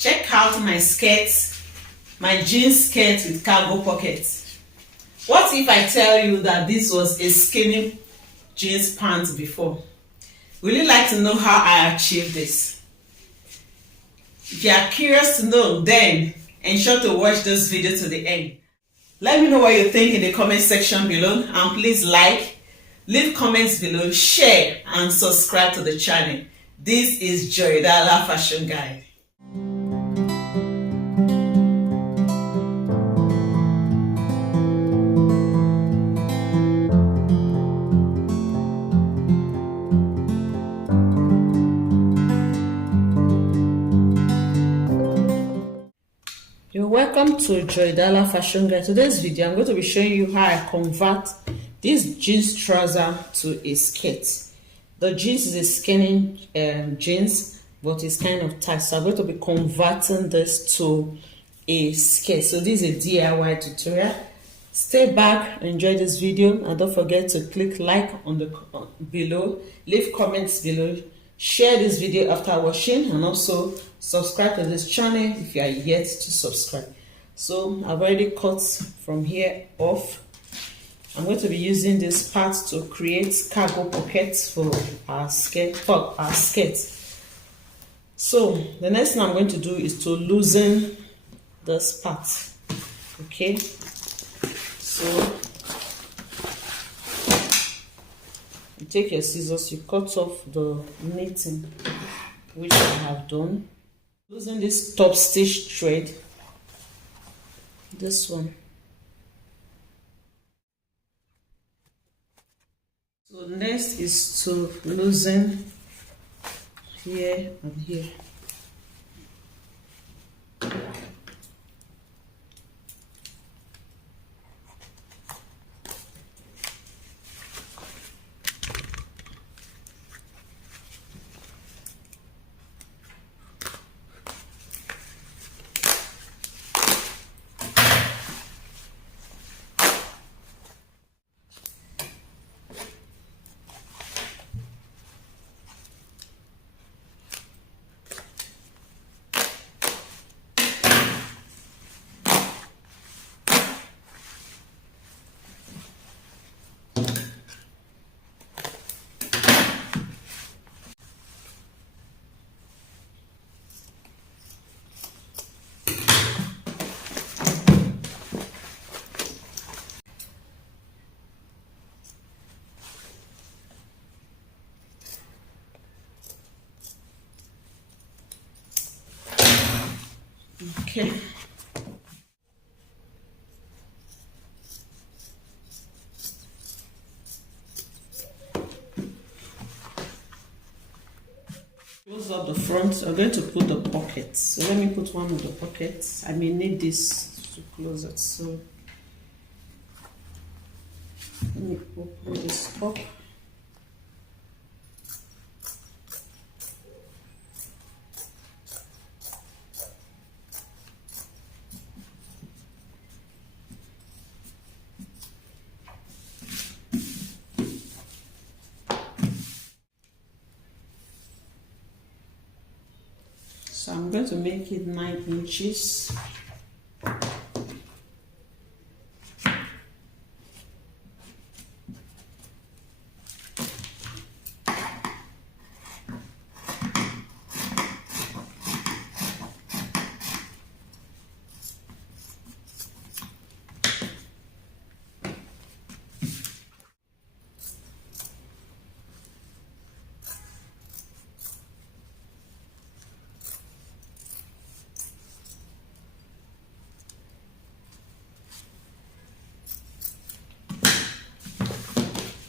Check out my skirts, my jeans skirt with cargo pockets. What if I tell you that this was a skinny jeans pant before? Would you like to know how I achieved this? If you are curious to know, then ensure to watch this video to the end. Let me know what you think in the comment section below, and please like, leave comments below, share and subscribe to the channel. This is Joidala Fashion Guide. You're welcome to Joidala Fashion Guide. Today's video, I'm going to be showing you how I convert this jeans trouser to a skirt. The jeans is a skinny jeans, but it's kind of tight. So I'm going to be converting this to a skirt. So this is a DIY tutorial. Stay back, enjoy this video, and don't forget to click like on the below, leave comments below, share this video after watching, and also subscribe to this channel if you are yet to subscribe. So I've already cut from here off. I'm going to be using this part to create cargo pockets for our skirt. So the next thing I'm going to do is to loosen this part. Okay, so you take your scissors, you cut off the knitting, which I have done. Loosen this top stitch thread, this one. So next is to loosen here and here. Okay. Close up the front. I'm going to put the pockets. So let me put one of the pockets. I may need this to close it. So let me open this up. So I'm going to make it 9 inches.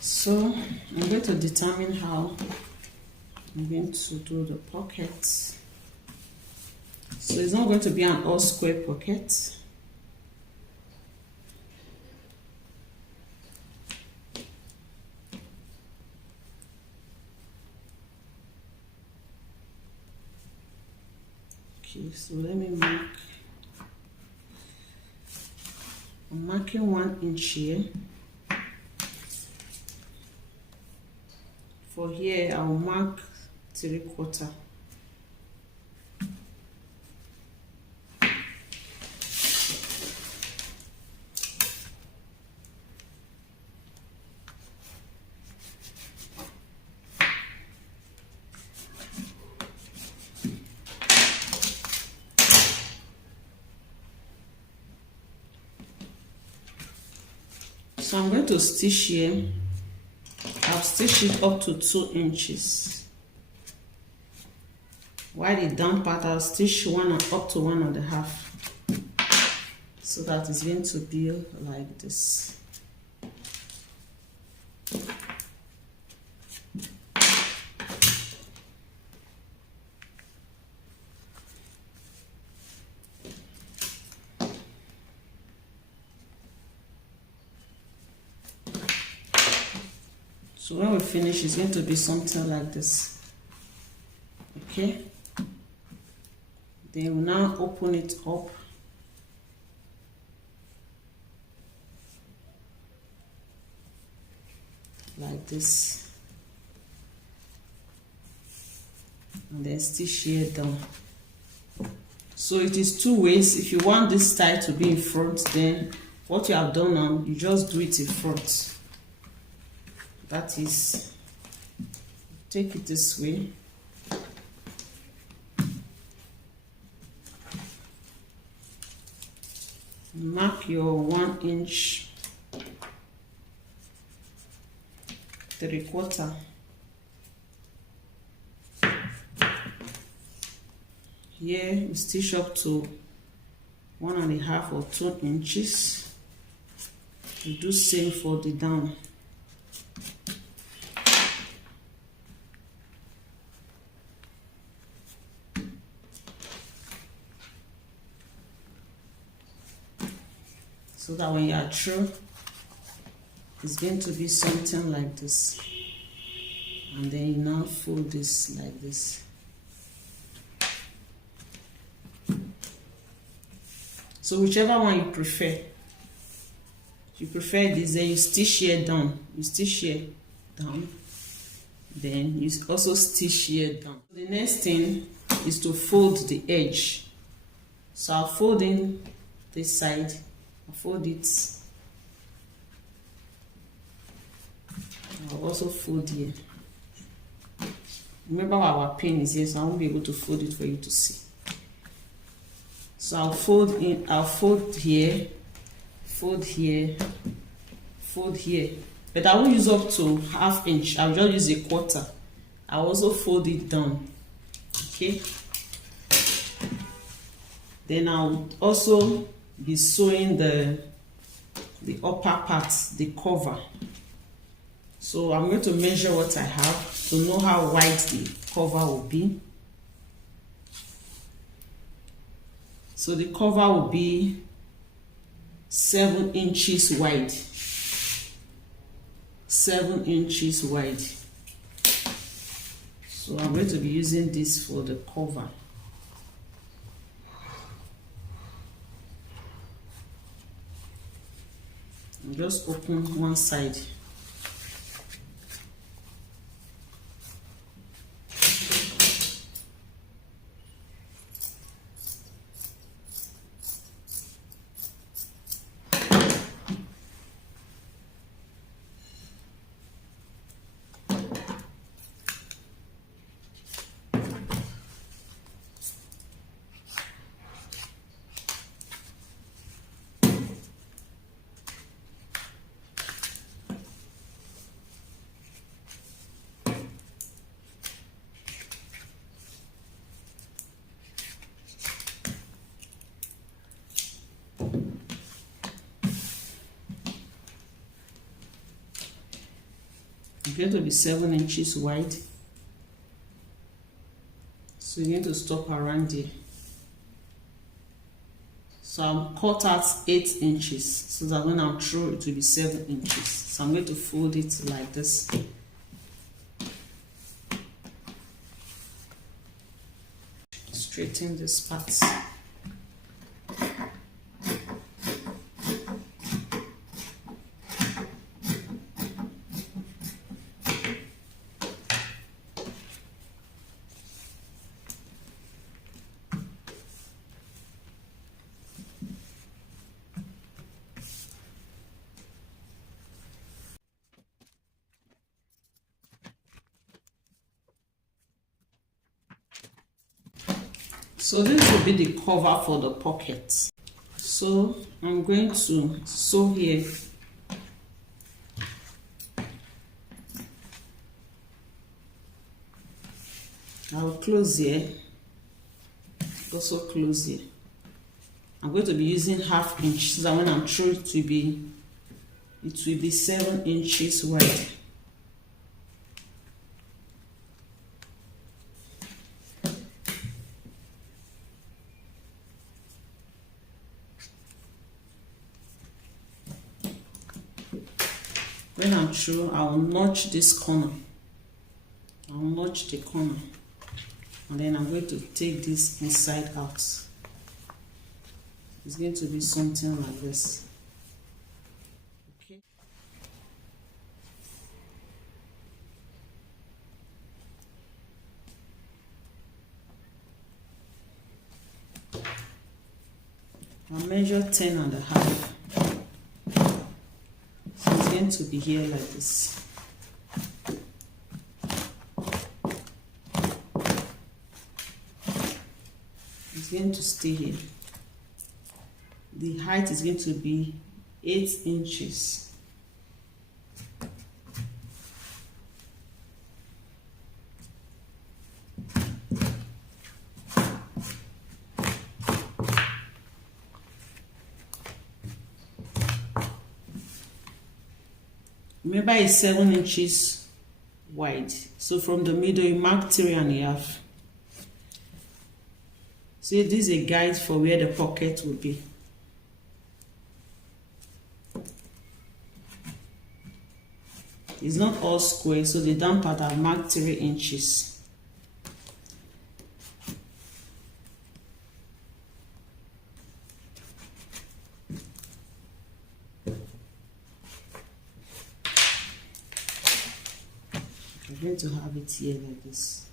So I'm going to determine how I'm going to do the pockets. So it's not going to be an all square pocket. Okay, so let me mark. I'm marking 1 inch here. For here, I'll mark 3/4. So I'm going to stitch here. I'll stitch it up to 2 inches. While the down part, I'll stitch up to 1.5, so that it's going to be like this. So when we finish, it's going to be something like this. Okay. Then we now open it up. Like this. And then stitch here down. So it is 2 ways. If you want this style to be in front, then what you have done now, you just do it in front. That is, take it this way. Mark your 1 inch 3/4. Here you stitch up to 1.5 or 2 inches. You do same for the down. So that when you are through, it's going to be something like this. And then you now fold this like this. So whichever one you prefer. If you prefer this, then you stitch here down. You stitch here down. Then you also stitch here down. The next thing is to fold the edge. So I'll fold in this side. I'll fold it. I'll also fold here. Remember our pin is here, so I won't be able to fold it for you to see. So I'll fold in, I'll fold here, fold here, fold here. But I won't use up to 1/2 inch. I'll just use 1/4. I'll also fold it down. Okay. Then I'll also be sewing the upper part, the cover. So I'm going to measure what I have to know how wide the cover will be. So the cover will be 7 inches wide. 7 inches wide. So I'm going to be using this for the cover. I'll just open one side. It's going to be 7 inches wide. So you need to stop around here. So I'm cut out 8 inches so that when I'm through it will be 7 inches. So I'm going to fold it like this. Straighten this part. So this will be the cover for the pocket. So I'm going to sew here I will close here, also close here. I'm going to be using 1/2 inch so that when I'm through it will be 7 inches wide. When I'm through, I will notch this corner. I will notch the corner, and then I'm going to take this inside out. It's going to be something like this. Okay. I'll measure 10.5. So it's going to be here like this. It's going to stay here. The height is going to be 8 inches. Remember, it's 7 inches wide. So from the middle, you mark 3.5. See, this is a guide for where the pocket will be. It's not all square, so the down part I've marked 3 inches. I'm going to have it here like this.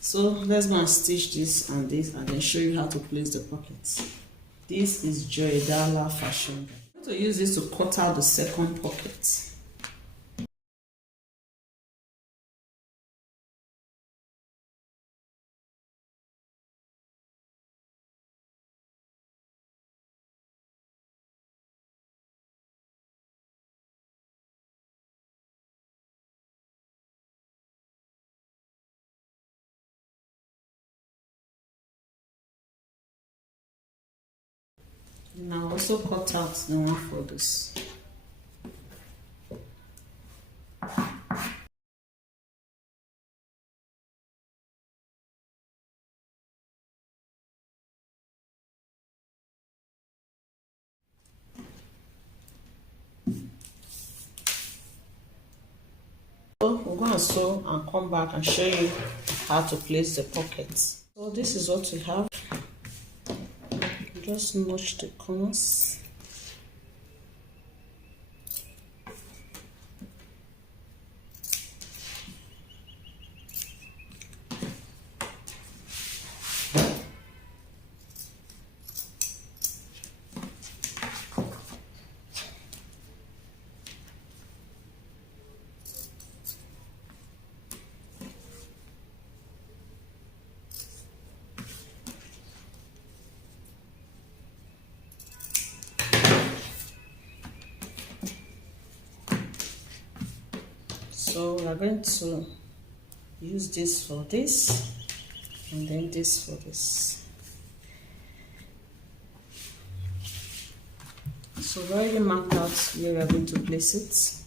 So let's go and stitch this and then show you how to place the pockets. This is Joidala Fashion. I'm going to use this to cut out the second pocket. And I'll also cut out the one for this. So we're going to sew and come back and show you how to place the pockets. So this is what we have. Just notch the corners. So we are going to use this for this, and then this for this. So we already marked out where we are going to place it.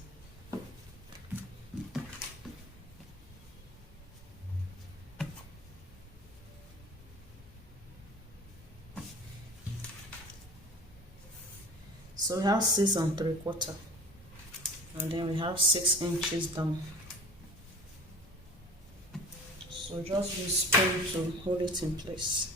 So we have 6 3/4. And then we have 6 inches down. So just use spoon to hold it in place.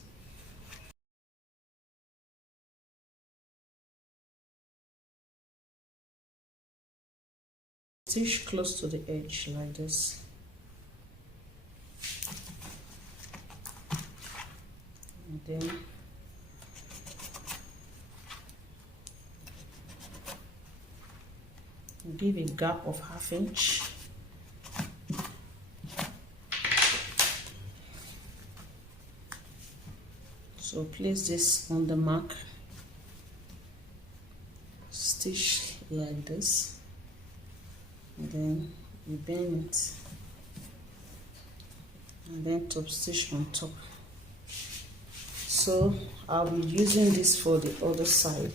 Stitch close to the edge like this. And then give a gap of 1/2 inch. So place this on the mark, stitch like this, and then you bend it and then top stitch on top. So I'll be using this for the other side.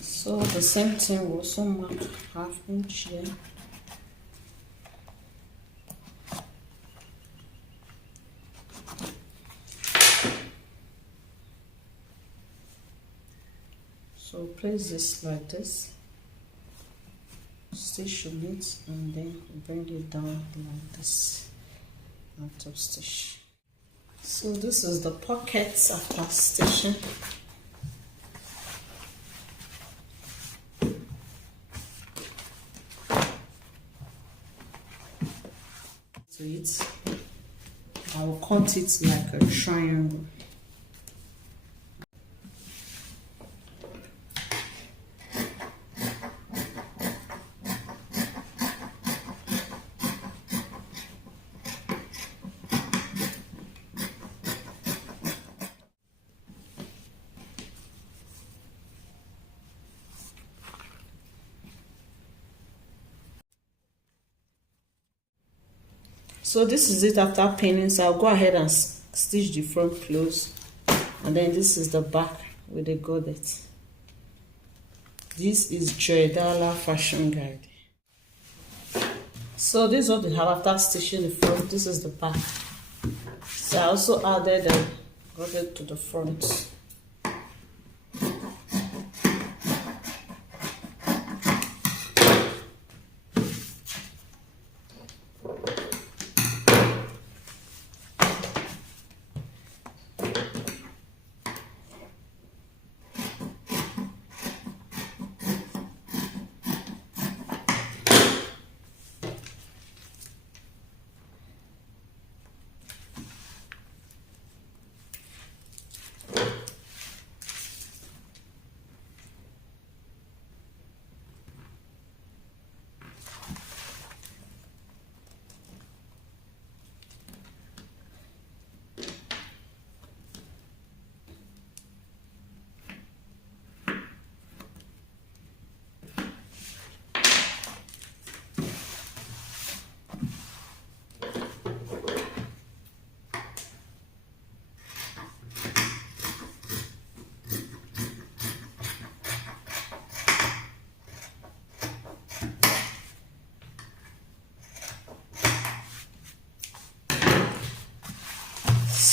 So the same thing, we'll also mark ½ inch here. So place this like this, stitch on it, and then bring it down like this and top stitch. So this is the pockets after stitching. To it, I will cut it like a triangle. So this is it after pinning. So I'll go ahead and stitch the front close, and then this is the back with the goddess. This is Joidala Fashion Guide. So this is what we have after stitching the front. This is the back. So I also added a goddess to the front.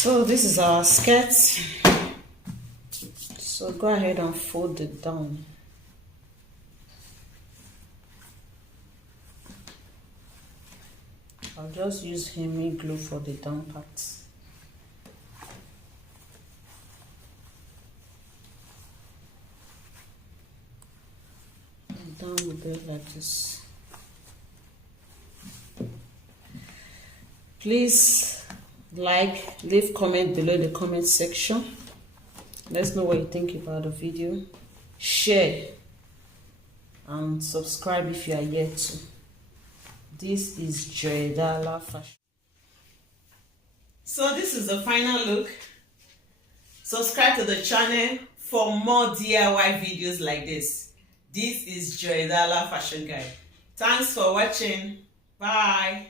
So this is our skirt. So go ahead and fold it down. I'll just use hemi glue for the down part. And down the bed like this. Please leave comment below in the comment section. Let's know what you think about the video. Share and subscribe if you are yet to. This is Joidala Fashion. So this is the final look. Subscribe to the channel for more DIY videos like this. This is Joidala Fashion Guide. Thanks for watching. Bye.